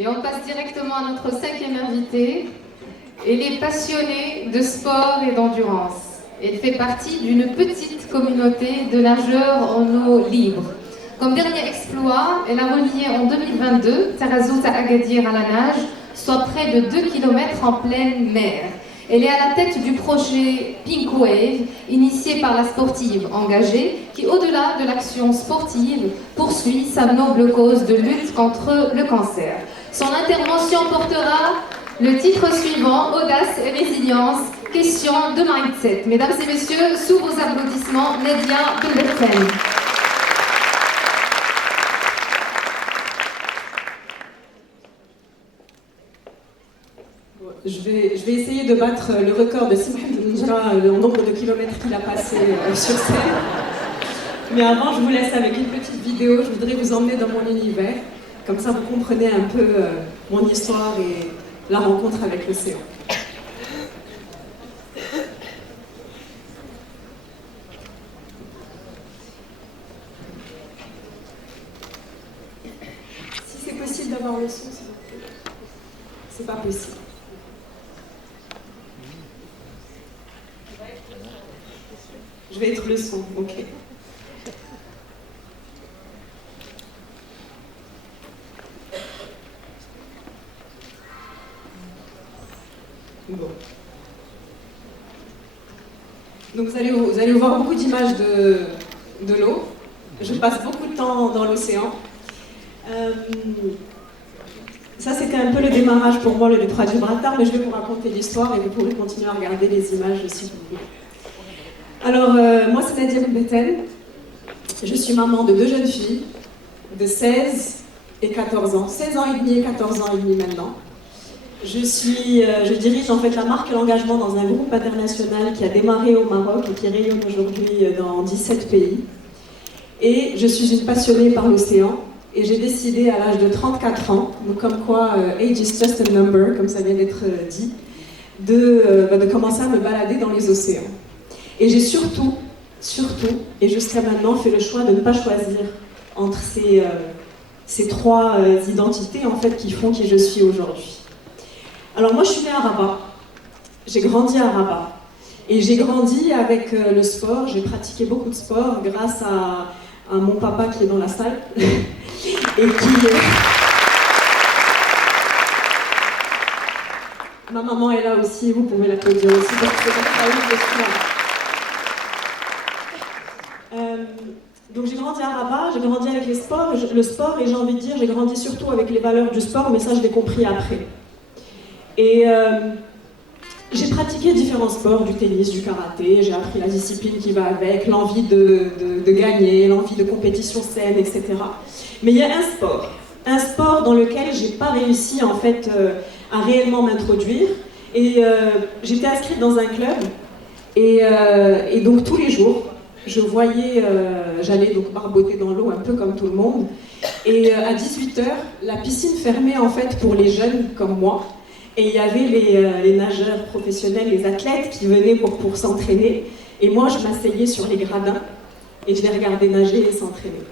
Et on passe directement à notre cinquième invitée. Elle est passionnée de sport et d'endurance. Elle fait partie d'une petite communauté de nageurs en eau libre. Comme dernier exploit, elle a relié en 2022 Tarazout à Agadir à la nage, soit près de 2 km en pleine mer. Elle est à la tête du projet Pink Wave, initié par la sportive engagée, qui, au-delà de l'action sportive, poursuit sa noble cause de lutte contre le cancer. Son intervention portera le titre suivant, Audace et résilience, question de mindset. Mesdames et messieurs, sous vos applaudissements, Nadia Bilberten. Je vais essayer de battre le record de Simon Njra en nombre de kilomètres qu'il a passé sur scène. Mais avant, je vous laisse avec une petite vidéo. Je voudrais vous emmener dans mon univers. Comme ça, vous comprenez un peu mon histoire et la rencontre avec l'océan. Si c'est possible d'avoir le son, s'il vous plaît. C'est pas possible. Je vais être le son, ok. Bon. Donc vous allez voir beaucoup d'images de l'eau. Je passe beaucoup de temps dans l'océan. Ça, c'était un peu le démarrage pour moi, le détroit de Gibraltar, mais je vais vous raconter l'histoire et vous pourrez continuer à regarder les images si vous voulez. Alors, moi, c'est Nadia Bilberten. Je suis maman de 2 jeunes filles, de 16 et 14 ans. 16 ans et demi et 14 ans et demi maintenant. Je dirige en fait la marque L'Engagement dans un groupe international qui a démarré au Maroc et qui rayonne aujourd'hui dans 17 pays. Et je suis une passionnée par l'océan. Et j'ai décidé à l'âge de 34 ans, donc comme quoi age is just a number, comme ça vient d'être dit, de commencer à me balader dans les océans. Et j'ai surtout, et jusqu'à maintenant, fait le choix de ne pas choisir entre ces 3 identités en fait qui font qui je suis aujourd'hui. Alors moi je suis née à Rabat, j'ai grandi à Rabat, et j'ai grandi avec le sport, j'ai pratiqué beaucoup de sport grâce à mon papa qui est dans la salle, et qui... Ma maman est là aussi, vous pouvez l'applaudir aussi, parce que c'est comme ça que je suis là. Donc j'ai grandi à Rabat, j'ai grandi avec le sport, et j'ai envie de dire, j'ai grandi surtout avec les valeurs du sport, mais ça je l'ai compris après. Et j'ai pratiqué différents sports, du tennis, du karaté, j'ai appris la discipline qui va avec, l'envie de gagner, l'envie de compétition saine, etc. Mais il y a un sport dans lequel j'ai pas réussi en fait à réellement m'introduire. Et j'étais inscrite dans un club, et donc tous les jours, je voyais, j'allais donc barboter dans l'eau un peu comme tout le monde. Et à 18h, la piscine fermait en fait pour les jeunes comme moi. Et il y avait les nageurs professionnels, les athlètes qui venaient pour s'entraîner. Et moi, je m'asseyais sur les gradins et je les regardais nager et s'entraîner.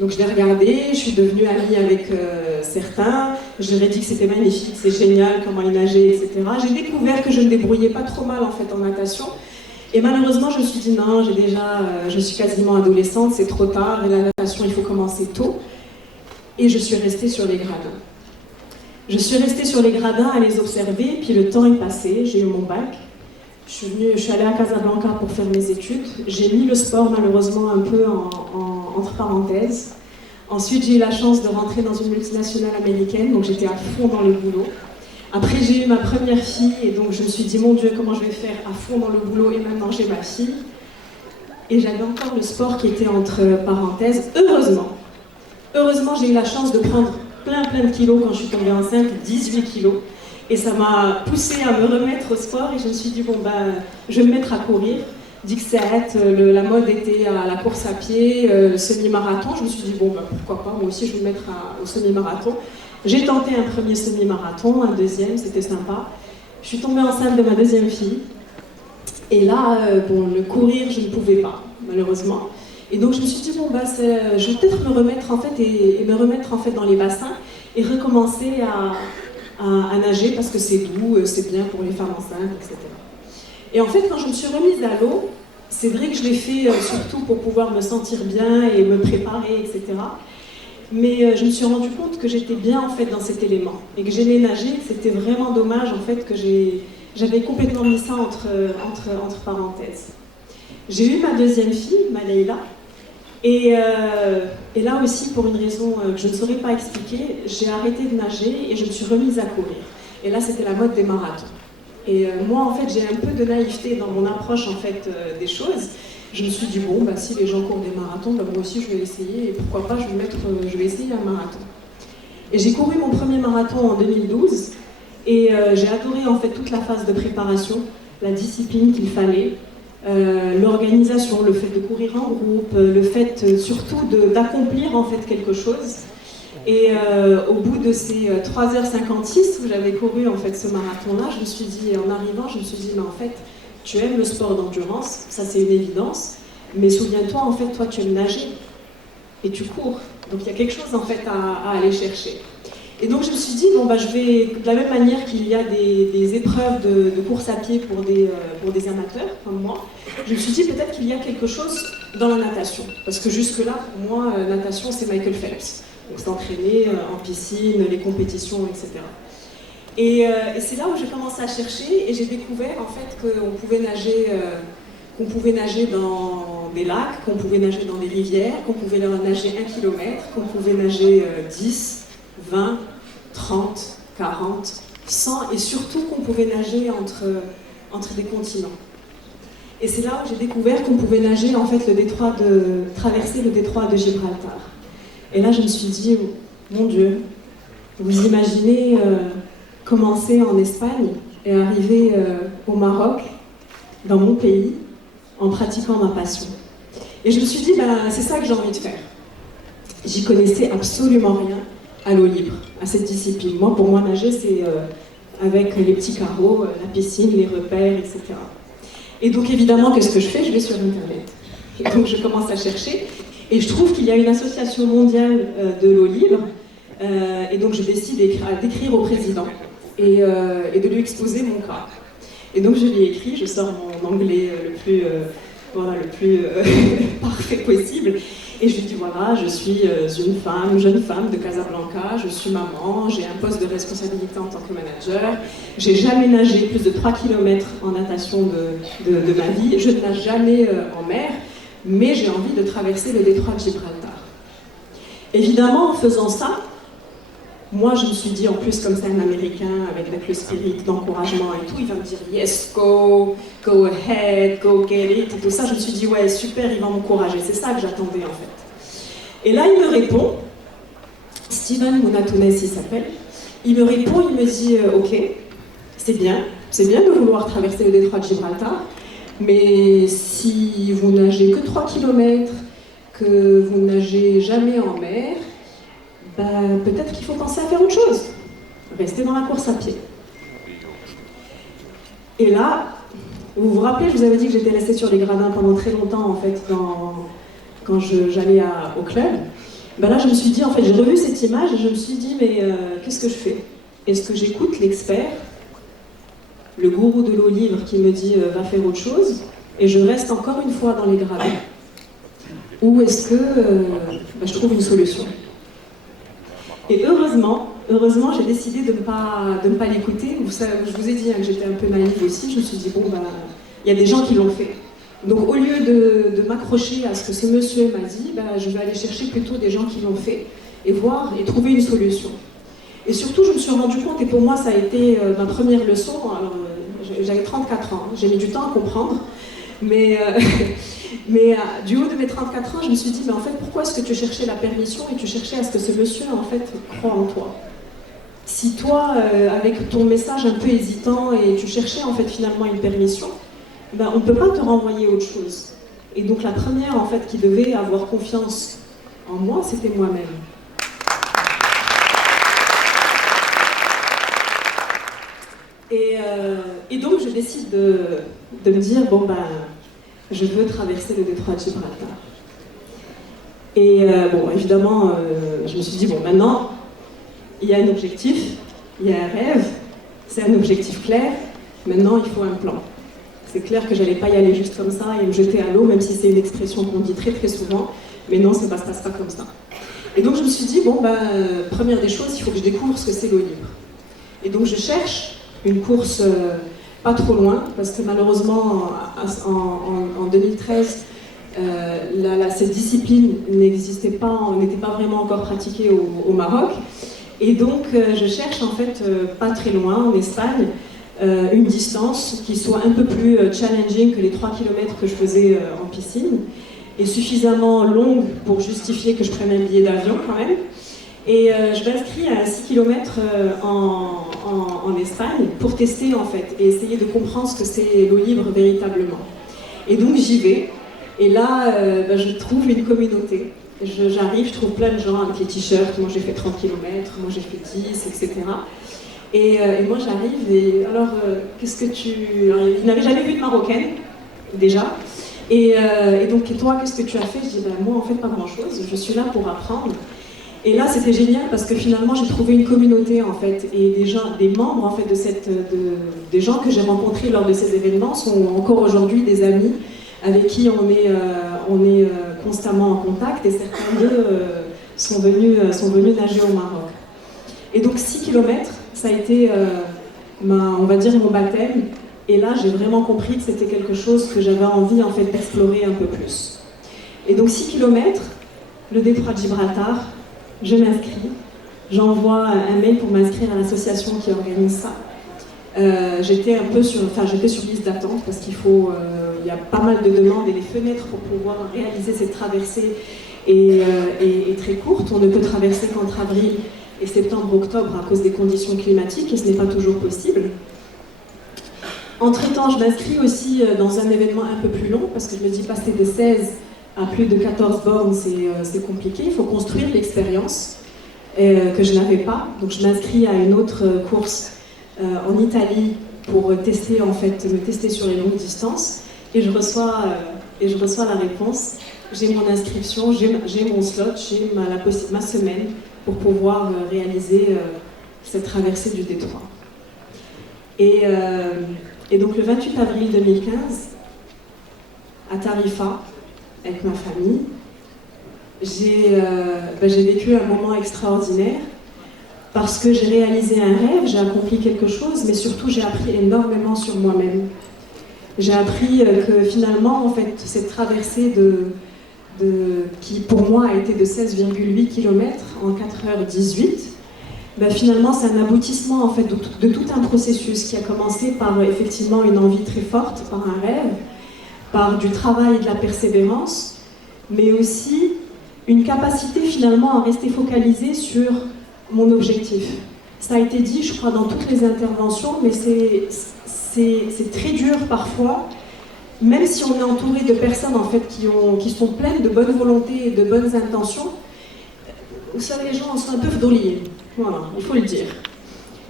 Donc je les regardais, je suis devenue amie avec certains. Je leur ai dit que c'était magnifique, c'est génial, comment ils nageaient, etc. J'ai découvert que je me débrouillais pas trop mal en fait en natation. Et malheureusement, je me suis dit non, je suis quasiment adolescente, c'est trop tard, et la natation, il faut commencer tôt. Et je suis restée sur les gradins. Je suis restée sur les gradins à les observer, puis le temps est passé, j'ai eu mon bac. Je suis allée à Casablanca pour faire mes études. J'ai mis le sport malheureusement un peu entre parenthèses. Ensuite, j'ai eu la chance de rentrer dans une multinationale américaine, donc j'étais à fond dans le boulot. Après, j'ai eu ma première fille, et donc je me suis dit, mon Dieu, comment je vais faire à fond dans le boulot, et maintenant j'ai ma fille. Et j'avais encore le sport qui était entre parenthèses. Heureusement, j'ai eu la chance de prendre plein de kilos quand je suis tombée enceinte, 18 kilos. Et ça m'a poussée à me remettre au sport, et je me suis dit, bon ben, je vais me mettre à courir. Dixit, la mode était à la course à pied, le semi-marathon. Je me suis dit, bon ben, pourquoi pas, moi aussi je vais me mettre au semi-marathon. J'ai tenté un premier semi-marathon, un deuxième, c'était sympa. Je suis tombée enceinte de ma deuxième fille. Et là, le courir, je ne pouvais pas, malheureusement. Et donc je me suis dit, bon, bah, je vais peut-être me remettre en fait, et me remettre en fait dans les bassins. et recommencer à nager parce que c'est doux, c'est bien pour les femmes enceintes, etc. Et en fait, quand je me suis remise à l'eau, c'est vrai que je l'ai fait surtout pour pouvoir me sentir bien et me préparer, etc. Mais je me suis rendu compte que j'étais bien en fait dans cet élément et que j'aimais nager, que c'était vraiment dommage en fait que j'avais complètement mis ça entre parenthèses. J'ai eu ma deuxième fille, ma Leïla, et là aussi pour une raison que je ne saurais pas expliquer, j'ai arrêté de nager et je me suis remise à courir. Et là c'était la mode des marathons. Et moi en fait j'ai un peu de naïveté dans mon approche en fait des choses. Je me suis dit bon bah si les gens courent des marathons, bah, moi aussi je vais essayer et pourquoi pas je vais essayer un marathon. Et j'ai couru mon premier marathon en 2012 et j'ai adoré en fait toute la phase de préparation, la discipline qu'il fallait, l'organisation, le fait de courir en groupe, le fait surtout d'accomplir en fait quelque chose. Et au bout de ces 3h56 où j'avais couru en fait ce marathon-là, je me suis dit, en arrivant, je me suis dit, mais en fait, tu aimes le sport d'endurance, ça c'est une évidence, mais souviens-toi, en fait, toi tu aimes nager et tu cours. Donc il y a quelque chose en fait à aller chercher. Et donc je me suis dit, bon bah je vais, de la même manière qu'il y a des épreuves de course à pied pour des amateurs comme moi, je me suis dit peut-être qu'il y a quelque chose dans la natation. Parce que jusque-là, pour moi, natation c'est Michael Phelps. Donc s'entraîner en piscine, les compétitions, etc. Et c'est là où j'ai commencé à chercher et j'ai découvert en fait qu'on pouvait nager dans des lacs, qu'on pouvait nager dans des rivières, qu'on pouvait nager 1 kilomètre, qu'on pouvait nager 10, 20, 30, 40, 100 et surtout qu'on pouvait nager entre des continents. Et c'est là où j'ai découvert qu'on pouvait nager en fait traverser le détroit de Gibraltar. Et là je me suis dit, mon Dieu, vous imaginez commencer en Espagne et arriver au Maroc, dans mon pays, en pratiquant ma passion. Et je me suis dit, ben, c'est ça que j'ai envie de faire. J'y connaissais absolument rien à l'eau libre, à cette discipline. Moi, pour moi, nager, c'est avec les petits carreaux, la piscine, les repères, etc. Et donc, évidemment, qu'est-ce que je fais? Je vais sur Internet. Et donc, je commence à chercher. Et je trouve qu'il y a une association mondiale de l'eau libre. Et donc, je décide d'écrire au président et de lui exposer mon cas. Et donc, je lui ai écrit, je sors mon anglais le plus parfait possible. Et je lui dis, voilà, je suis une jeune femme de Casablanca, je suis maman, j'ai un poste de responsabilité en tant que manager, j'ai jamais nagé plus de 3 km en natation de ma vie, je ne nage jamais en mer, mais j'ai envie de traverser le détroit de Gibraltar. Évidemment, en faisant ça, moi je me suis dit, en plus comme c'est un Américain, avec le spirit d'encouragement et tout, il va me dire, yes, go ahead, go get it, et tout ça, je me suis dit, ouais, super, il va m'encourager, c'est ça que j'attendais en fait. Et là, il me répond, Steven Mounatounes, il s'appelle, il me répond, il me dit, ok, c'est bien de vouloir traverser le détroit de Gibraltar, mais si vous nagez que 3 km, que vous nagez jamais en mer, ben, peut-être qu'il faut penser à faire autre chose, rester dans la course à pied. Et là, vous vous rappelez, je vous avais dit que j'étais restée sur les gradins pendant très longtemps en fait, quand j'allais au club. Ben là, je me suis dit, en fait, j'ai revu cette image et je me suis dit, mais qu'est-ce que je fais? Est-ce que j'écoute l'expert, le gourou de l'eau libre qui me dit, va faire autre chose, et je reste encore une fois dans les gradins? Ou est-ce que je trouve une solution? Et heureusement, j'ai décidé de ne pas l'écouter. Je vous ai dit que j'étais un peu naïve aussi. Je me suis dit, bon, il y a des gens qui l'ont fait. Donc au lieu de m'accrocher à ce que ce monsieur m'a dit, je vais aller chercher plutôt des gens qui l'ont fait et voir et trouver une solution. Et surtout, je me suis rendu compte, et pour moi ça a été ma première leçon, alors j'avais 34 ans, j'ai mis du temps à comprendre, mais du haut de mes 34 ans, je me suis dit, mais en fait, pourquoi est-ce que tu cherchais la permission et tu cherchais à ce que ce monsieur, en fait, croie en toi? Si toi, avec ton message un peu hésitant, et tu cherchais, en fait, finalement une permission, on ne peut pas te renvoyer autre chose. Et donc, la première, en fait, qui devait avoir confiance en moi, c'était moi-même. Et donc, je décide de me dire, bon, je veux traverser le détroit de Gibraltar. Et évidemment, je me suis dit, bon, maintenant, il y a un objectif, il y a un rêve, c'est un objectif clair, maintenant il faut un plan. C'est clair que j'allais pas y aller juste comme ça et me jeter à l'eau, même si c'est une expression qu'on dit très très souvent, mais non, ça ne se passe pas comme ça. Et donc je me suis dit, première des choses, il faut que je découvre ce que c'est l'eau libre. Et donc je cherche une course pas trop loin, parce que malheureusement en 2013, cette discipline n'existait pas, n'était pas vraiment encore pratiquée au Maroc. Et donc je cherche en fait pas très loin, en Espagne, une distance qui soit un peu plus challenging que les 3 km que je faisais en piscine, et suffisamment longue pour justifier que je prenne un billet d'avion quand même. Et je m'inscris à 6 km en Espagne pour tester en fait, et essayer de comprendre ce que c'est l'eau libre véritablement. Et donc j'y vais, et là je trouve une communauté. J'arrive, je trouve plein de gens avec les t-shirts, moi j'ai fait 30 km, moi j'ai fait 10, etc. Et moi j'arrive, et alors qu'est-ce que tu... Alors, ils n'avaient jamais vu de Marocaine, déjà. Et donc, et toi, qu'est-ce que tu as fait? Je dis, moi en fait pas grand-chose, je suis là pour apprendre. Et là c'était génial parce que finalement j'ai trouvé une communauté en fait, et des membres en fait des gens que j'ai rencontrés lors de ces événements sont encore aujourd'hui des amis avec qui on est constamment en contact, et certains d'eux sont venus nager au Maroc. Et donc 6 km, ça a été on va dire mon baptême, et là j'ai vraiment compris que c'était quelque chose que j'avais envie en fait d'explorer un peu plus. Et donc 6 km, le détroit de Gibraltar, je m'inscris, j'envoie un mail pour m'inscrire à l'association qui organise ça. J'étais sur liste d'attente parce qu'il y a pas mal de demandes, et les fenêtres pour pouvoir réaliser cette traversée est très courte. On ne peut traverser qu'entre avril et septembre-octobre à cause des conditions climatiques, et ce n'est pas toujours possible. Entre-temps, je m'inscris aussi dans un événement un peu plus long, parce que je me dis passer de 16 à plus de 14 bornes, c'est compliqué. Il faut construire l'expérience que je n'avais pas. Donc je m'inscris à une autre course en Italie pour me tester sur les longues distances, et je reçois la réponse. J'ai mon inscription, j'ai mon slot, j'ai ma semaine pour pouvoir réaliser cette traversée du détroit. Et donc le 28 avril 2015, à Tarifa, avec ma famille, j'ai vécu un moment extraordinaire parce que j'ai réalisé un rêve, j'ai accompli quelque chose, mais surtout j'ai appris énormément sur moi-même. J'ai appris que finalement, en fait, cette traversée qui pour moi a été de 16,8 km en 4h18, finalement c'est un aboutissement en fait de tout un processus qui a commencé par effectivement une envie très forte, par un rêve, par du travail et de la persévérance, mais aussi une capacité finalement à rester focalisée sur mon objectif. Ça a été dit, je crois, dans toutes les interventions, mais c'est très dur parfois, même si on est entouré de personnes en fait qui sont pleines de bonne volonté et de bonnes intentions. Vous savez, les gens sont un peu fdoliés, voilà, il faut le dire.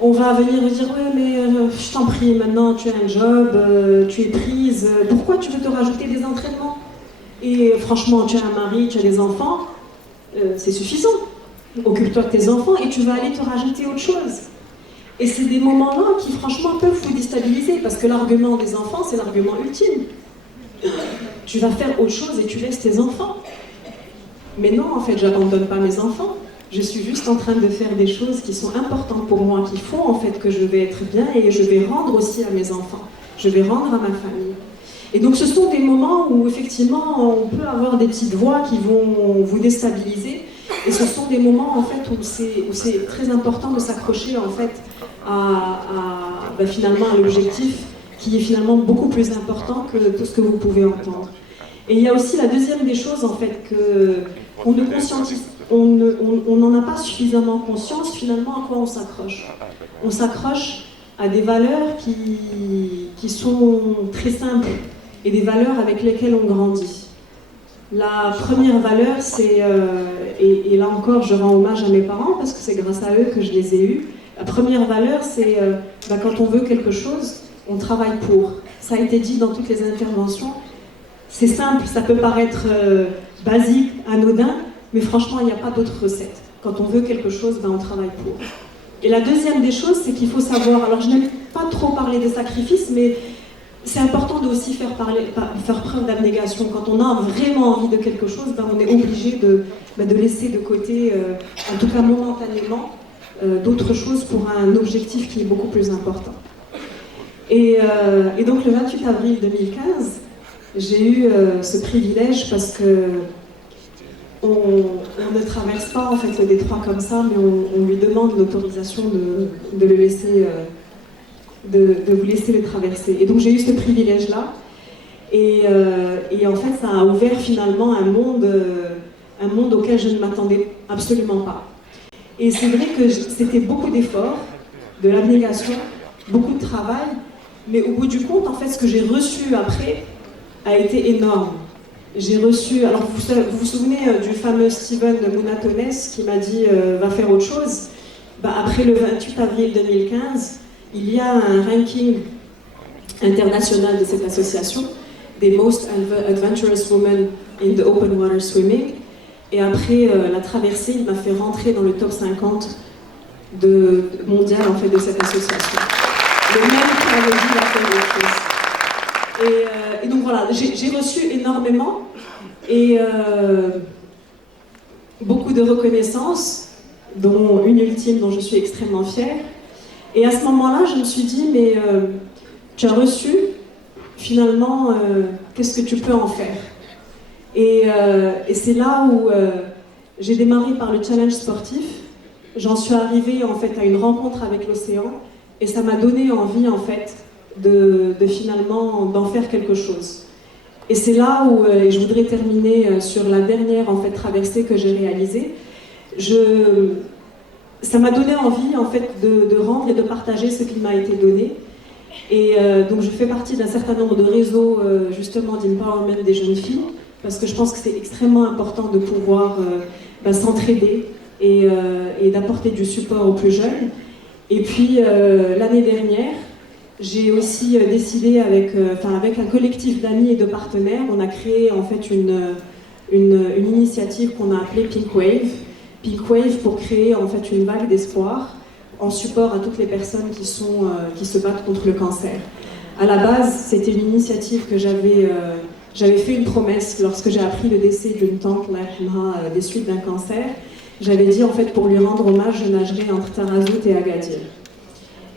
On va venir dire, ouais, mais je t'en prie, maintenant tu as un job, tu es prise, pourquoi tu veux te rajouter des entraînements? Et franchement, tu as un mari, tu as des enfants, c'est suffisant. Occupe-toi de tes enfants et tu vas aller te rajouter autre chose. Et c'est des moments-là qui, franchement, peuvent vous déstabiliser, parce que l'argument des enfants, c'est l'argument ultime. Tu vas faire autre chose et tu laisses tes enfants. Mais non, en fait, j'abandonne pas mes enfants. Je suis juste en train de faire des choses qui sont importantes pour moi, qui font en fait que je vais être bien, et je vais rendre aussi à mes enfants. Je vais rendre à ma famille. Et donc ce sont des moments où effectivement on peut avoir des petites voix qui vont vous déstabiliser, et ce sont des moments en fait où c'est très important de s'accrocher en fait finalement à l'objectif qui est finalement beaucoup plus important que tout ce que vous pouvez entendre. Et il y a aussi la deuxième des choses en fait qu'on ne conscientise, on n'en a pas suffisamment conscience finalement à quoi on s'accroche. On s'accroche à des valeurs qui sont très simples et des valeurs avec lesquelles on grandit. La première valeur, c'est, et là encore je rends hommage à mes parents parce que c'est grâce à eux que je les ai eus. La première valeur, c'est quand on veut quelque chose, on travaille pour. Ça a été dit dans toutes les interventions. C'est simple, ça peut paraître basique, anodin, mais franchement, il n'y a pas d'autre recette. Quand on veut quelque chose, ben, on travaille pour. Et la deuxième des choses, c'est qu'il faut savoir, alors je n'aime pas trop parler des sacrifices, mais c'est important de aussi faire preuve d'abnégation. Quand on a vraiment envie de quelque chose, ben, on est obligé de laisser de côté, en tout cas momentanément, d'autres choses pour un objectif qui est beaucoup plus important. Et donc le 28 avril 2015, j'ai eu ce privilège parce que on ne traverse pas en fait le détroit comme ça, mais on lui demande l'autorisation de le laisser, de vous laisser le traverser. Et donc j'ai eu ce privilège-là, et en fait ça a ouvert finalement un monde auquel je ne m'attendais absolument pas. Et c'est vrai que c'était beaucoup d'efforts, de l'abnégation, beaucoup de travail, mais au bout du compte, en fait, ce que j'ai reçu après a été énorme. J'ai reçu, alors vous vous souvenez du fameux Steven Mounatones qui m'a dit va faire autre chose. Bah, après le 28 avril 2015, il y a un ranking international de cette association, des Most Adventurous Women in the Open Water Swimming. Et après la traversée, il m'a fait rentrer dans le top 50 mondial en fait, de cette association. Le même qui avait dit va faire autre chose. Et donc voilà, j'ai reçu énormément et beaucoup de reconnaissance, dont une ultime dont je suis extrêmement fière. Et à ce moment-là, je me suis dit, mais tu as reçu, finalement, qu'est-ce que tu peux en faire ? Et c'est là où j'ai démarré par le challenge sportif. J'en suis arrivée en fait à une rencontre avec l'océan et ça m'a donné envie en fait de finalement d'en faire quelque chose. Et c'est là où je voudrais terminer sur la dernière en fait traversée que j'ai réalisée. Ça m'a donné envie en fait de rendre et de partager ce qui m'a été donné. Et donc je fais partie d'un certain nombre de réseaux justement d'empowerment des jeunes filles, parce que je pense que c'est extrêmement important de pouvoir s'entraider et d'apporter du support aux plus jeunes. Et puis l'année dernière, j'ai aussi décidé avec un collectif d'amis et de partenaires, on a créé en fait une initiative qu'on a appelée Pink Wave. Pink Wave pour créer en fait une vague d'espoir en support à toutes les personnes qui se battent contre le cancer. À la base, c'était une initiative que j'avais fait une promesse lorsque j'ai appris le décès d'une tante des suites d'un cancer. J'avais dit en fait pour lui rendre hommage, je nagerai entre Tarazout et Agadir.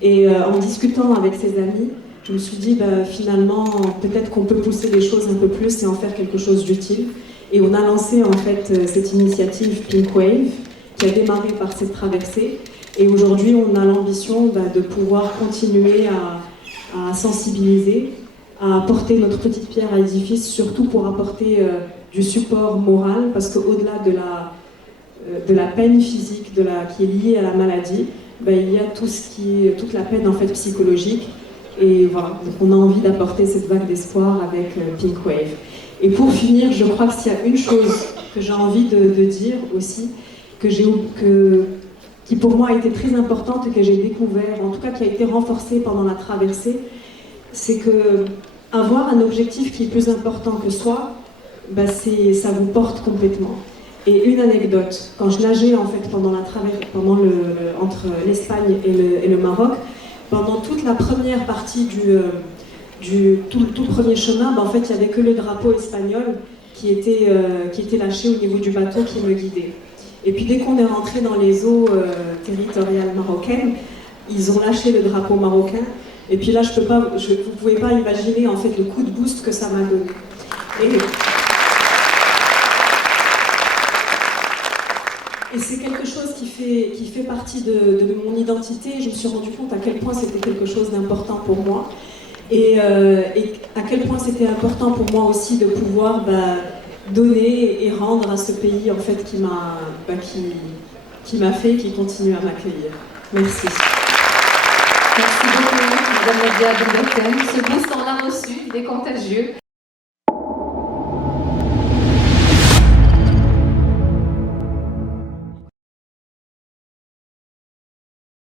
Et en discutant avec ses amis, je me suis dit finalement peut-être qu'on peut pousser les choses un peu plus et en faire quelque chose d'utile. Et on a lancé en fait cette initiative Pink Wave qui a démarré par cette traversée. Et aujourd'hui, on a l'ambition de pouvoir continuer à sensibiliser, à apporter notre petite pierre à l'édifice, surtout pour apporter du support moral, parce qu'au-delà de la peine physique qui est liée à la maladie, il y a toute la peine en fait psychologique. Et voilà, donc on a envie d'apporter cette vague d'espoir avec Pink Wave. Et pour finir, je crois que s'il y a une chose que j'ai envie de dire aussi, qui pour moi a été très importante et que j'ai découvert, en tout cas qui a été renforcée pendant la traversée, c'est que avoir un objectif qui est plus important que soi, ça vous porte complètement. Et une anecdote, quand je nageais en fait pendant la traversée, entre l'Espagne et le Maroc, pendant toute la première partie tout premier chemin, en fait il n'y avait que le drapeau espagnol qui était lâché au niveau du bateau qui me guidait. Et puis dès qu'on est rentré dans les eaux territoriales marocaines, ils ont lâché le drapeau marocain. Et puis là, vous ne pouvez pas imaginer en fait le coup de boost que ça m'a donné. Et c'est quelque chose qui fait partie de mon identité. Je me suis rendu compte à quel point c'était quelque chose d'important pour moi. Et à quel point c'était important pour moi aussi de pouvoir donner et rendre à ce pays en fait qui m'a fait et qui continue à m'accueillir. Merci. Merci beaucoup, Madame Nadia Abdelbatem. Ce boost, on l'a reçu, il est contagieux.